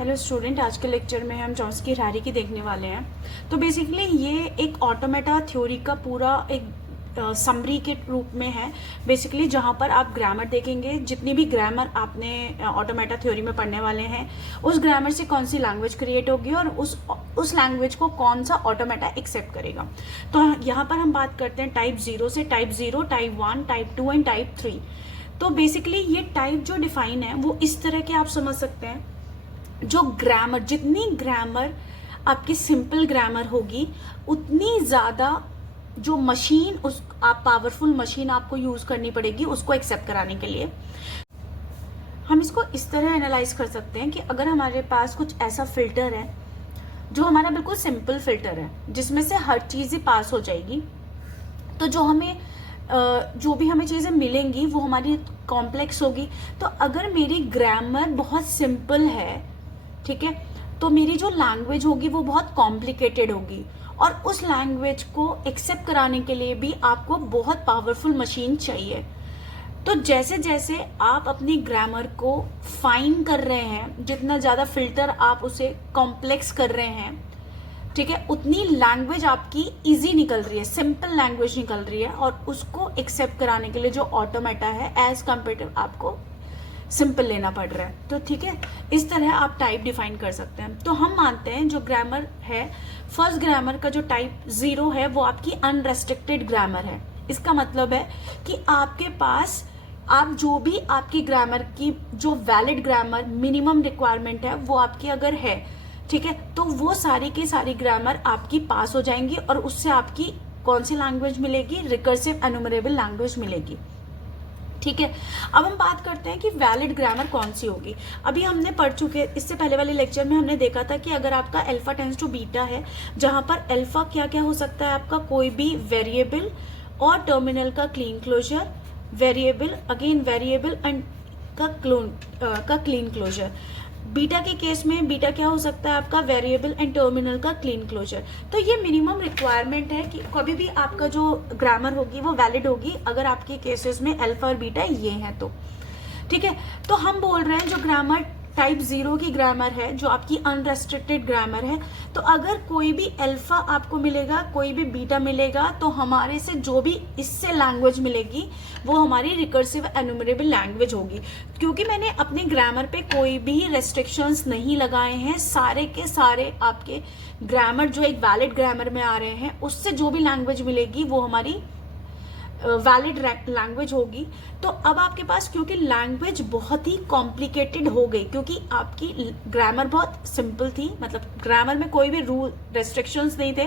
Hello student, आज के lecture में हम चॉम्स्की हायरार्की देखने वाले हैं। तो बेसिकली ये एक ऑटोमेटा थ्योरी का पूरा एक समरी के रूप में है। बेसिकली जहाँ पर आप ग्रामर देखेंगे, जितनी भी ग्रामर आपने ऑटोमेटा थ्योरी में पढ़ने वाले हैं, उस ग्रामर से कौन सी लैंग्वेज क्रिएट होगी और उस लैंग्वेज को कौन सा ऑटोमेटा एक्सेप्ट करेगा। तो यहाँ पर हम बात करते हैं टाइप 0 से। Type 0, type 1, type 2 and type 3। तो बेसिकली ये टाइप जो डिफाइन है वो इस तरह के आप समझ सकते हैं। जो ग्रामर, जितनी ग्रामर आपकी सिंपल ग्रामर होगी, उतनी ज़्यादा जो मशीन, उस आप पावरफुल मशीन आपको यूज़ करनी पड़ेगी उसको एक्सेप्ट कराने के लिए। हम इसको इस तरह एनालाइज कर सकते हैं कि अगर हमारे पास कुछ ऐसा फिल्टर है जो हमारा बिल्कुल सिंपल फिल्टर है, जिसमें से हर चीज़ ही पास हो जाएगी, तो जो भी हमें चीज़ें मिलेंगी वो हमारी कॉम्प्लेक्स होगी। तो अगर मेरी ग्रामर बहुत सिंपल है, ठीक है, तो मेरी जो लैंग्वेज होगी वो बहुत कॉम्प्लिकेटेड होगी, और उस लैंग्वेज को एक्सेप्ट कराने के लिए भी आपको बहुत पावरफुल मशीन चाहिए। तो जैसे जैसे आप अपनी ग्रामर को फाइन कर रहे हैं, जितना ज़्यादा फिल्टर आप उसे कॉम्प्लेक्स कर रहे हैं, ठीक है, उतनी लैंग्वेज आपकी इजी निकल रही है, सिंपल लैंग्वेज निकल रही है, और उसको एक्सेप्ट कराने के लिए जो ऑटोमेटा है एज कम्पेरेटिव आपको सिंपल लेना पड़ रहा है। तो ठीक है, इस तरह आप टाइप डिफाइन कर सकते हैं। तो हम मानते हैं जो ग्रामर है, फर्स्ट ग्रामर का जो टाइप 0 है वो आपकी अनरेस्ट्रिक्टेड ग्रामर है। इसका मतलब है कि आपके पास आप जो भी आपकी ग्रामर की जो वैलिड ग्रामर मिनिमम रिक्वायरमेंट है वो आपकी अगर है, ठीक है, तो वो सारी की सारी ग्रामर आपकी पास हो जाएंगी, और उससे आपकी कौन सी लैंग्वेज मिलेगी? रिकर्सिव एनुमरेबल लैंग्वेज मिलेगी। ठीक है, अब हम बात करते हैं कि वैलिड ग्रामर कौन सी होगी। अभी हमने पढ़ चुके, इससे पहले वाले लेक्चर में हमने देखा था कि अगर आपका अल्फा टेंड्स टू बीटा है, जहां पर अल्फा क्या क्या हो सकता है आपका, कोई भी वेरिएबल और टर्मिनल का clean closure, variable again variable end का क्लीन क्लोजर। बीटा के केस में बीटा क्या हो सकता है आपका, वेरिएबल एंड टर्मिनल का क्लीन क्लोजर। तो ये मिनिमम रिक्वायरमेंट है कि कभी भी आपका जो ग्रामर होगी वो वैलिड होगी अगर आपके केसेस में अल्फा और बीटा ये हैं तो। ठीक है, तो हम बोल रहे हैं जो ग्रामर टाइप 0 की ग्रामर है, जो आपकी अनरेस्ट्रिक्टेड ग्रामर है, तो अगर कोई भी अल्फा आपको मिलेगा, कोई भी बीटा मिलेगा, तो हमारे से जो भी इससे लैंग्वेज मिलेगी वो हमारी रिकर्सिव एनुमरेबल लैंग्वेज होगी। क्योंकि मैंने अपने ग्रामर पे कोई भी रेस्ट्रिक्शंस नहीं लगाए हैं, सारे के सारे आपके ग्रामर जो एक वैलिड ग्रामर में आ रहे हैं, उससे जो भी लैंग्वेज मिलेगी वो हमारी वैलिड लैंग्वेज होगी। तो अब आपके पास, क्योंकि लैंग्वेज बहुत ही कॉम्प्लिकेटेड हो गई, क्योंकि आपकी ग्रामर बहुत सिंपल थी, मतलब ग्रामर में कोई भी रूल रेस्ट्रिक्शंस नहीं थे,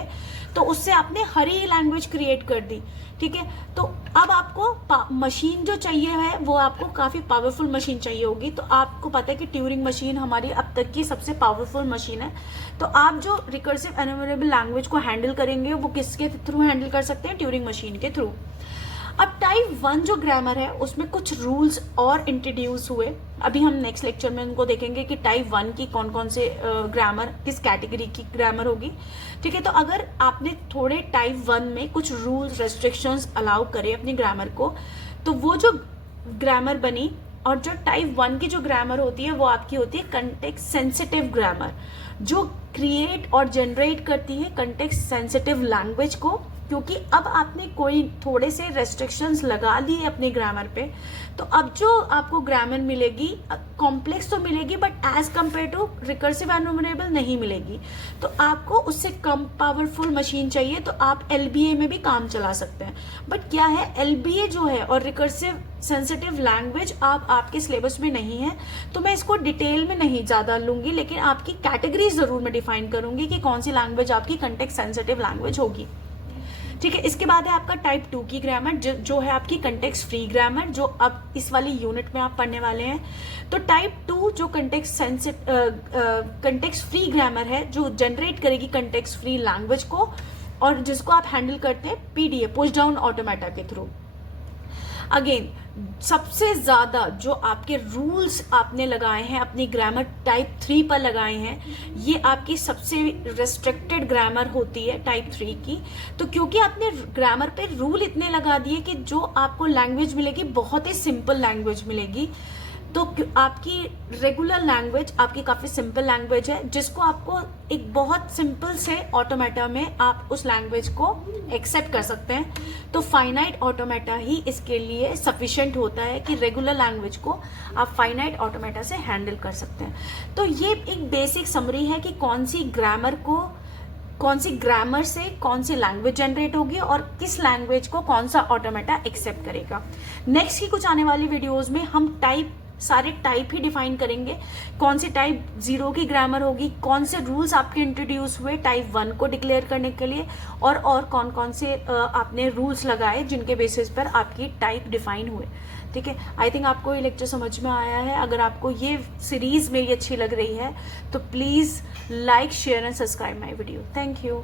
तो उससे आपने हर ही लैंग्वेज क्रिएट कर दी। ठीक है, तो अब आपको मशीन जो चाहिए है वो आपको काफी पावरफुल मशीन चाहिए होगी। तो आपको पता है कि ट्यूरिंग मशीन हमारी अब तक की सबसे पावरफुल मशीन है। तो आप जो रिकर्सिव एनुमरेबल लैंग्वेज को हैंडल करेंगे वो किसके थ्रू हैंडल कर सकते हैं? ट्यूरिंग मशीन के थ्रू। अब टाइप 1 जो ग्रामर है उसमें कुछ रूल्स और इंट्रोड्यूस हुए। अभी हम नेक्स्ट लेक्चर में उनको देखेंगे कि टाइप 1 की कौन कौन से ग्रामर, किस कैटेगरी की ग्रामर होगी। ठीक है, तो अगर आपने थोड़े टाइप 1 में कुछ रूल्स रेस्ट्रिक्शंस अलाउ करे अपनी ग्रामर को, तो वो जो ग्रामर बनी, और जो टाइप 1 की जो ग्रामर होती है वो आपकी होती है कंटेक्स्ट सेंसिटिव ग्रामर, जो क्रिएट और जनरेट करती है कंटेक्स्ट सेंसिटिव लैंग्वेज को। क्योंकि अब आपने कोई थोड़े से रेस्ट्रिक्शंस लगा दिए अपने ग्रामर पे, तो अब जो आपको ग्रामर मिलेगी कॉम्प्लेक्स तो मिलेगी, but as compare to recursive enumerable नहीं मिलेगी। तो आपको उससे कम पावरफुल मशीन चाहिए, तो आप एलबीए में भी काम चला सकते हैं। बट क्या है, एलबीए जो है और रिकर्सिव सेंसिटिव लैंग्वेज आपके सिलेबस में नहीं है, तो मैं इसको डिटेल में नहीं ज्यादा लूंगी, लेकिन आपकी कैटेगरी जरूर मैं डिफाइन करूंगी कि कौन सी लैंग्वेज आपकी कंटेक्स्ट सेंसिटिव लैंग्वेज होगी। ठीक है, इसके बाद है आपका टाइप 2 की ग्रामर, जो है आपकी कंटेक्स्ट फ्री ग्रामर, जो अब इस वाली यूनिट में आप पढ़ने वाले हैं। तो टाइप 2 जो कंटेक्स्ट फ्री ग्रामर है, जो जनरेट करेगी कंटेक्स्ट फ्री लैंग्वेज को, और जिसको आप हैंडल करते हैं पीडीए, पुश डाउन ऑटोमेटा के थ्रू। अगेन सबसे ज्यादा जो आपके रूल्स आपने लगाए हैं अपनी ग्रामर टाइप 3 पर लगाए हैं, ये आपकी सबसे रेस्ट्रिक्टेड ग्रामर होती है टाइप 3 की। तो क्योंकि आपने ग्रामर पे रूल इतने लगा दिए कि जो आपको लैंग्वेज मिलेगी बहुत ही सिंपल लैंग्वेज मिलेगी, तो आपकी रेगुलर लैंग्वेज आपकी काफ़ी सिंपल लैंग्वेज है, जिसको आपको एक बहुत सिंपल से ऑटोमेटा में आप उस लैंग्वेज को एक्सेप्ट कर सकते हैं। तो फाइनाइट ऑटोमेटा ही इसके लिए सफिशिएंट होता है कि रेगुलर लैंग्वेज को आप फाइनाइट ऑटोमेटा से हैंडल कर सकते हैं। तो ये एक बेसिक समरी है कि कौन सी ग्रामर से कौन सी लैंग्वेज जनरेट होगी और किस लैंग्वेज को कौन सा ऑटोमेटा एक्सेप्ट करेगा। नेक्स्ट की कुछ आने वाली वीडियोस में हम सारे टाइप ही डिफाइन करेंगे, कौन सी टाइप 0 की ग्रामर होगी, कौन से रूल्स आपके इंट्रोड्यूस हुए टाइप 1 को डिक्लेयर करने के लिए, और कौन कौन से आपने रूल्स लगाए जिनके बेसिस पर आपकी टाइप डिफाइन हुए। ठीक है, आई थिंक आपको ये लेक्चर समझ में आया है। अगर आपको ये सीरीज मेरी अच्छी लग रही है तो please like, share and subscribe my video. Thank you.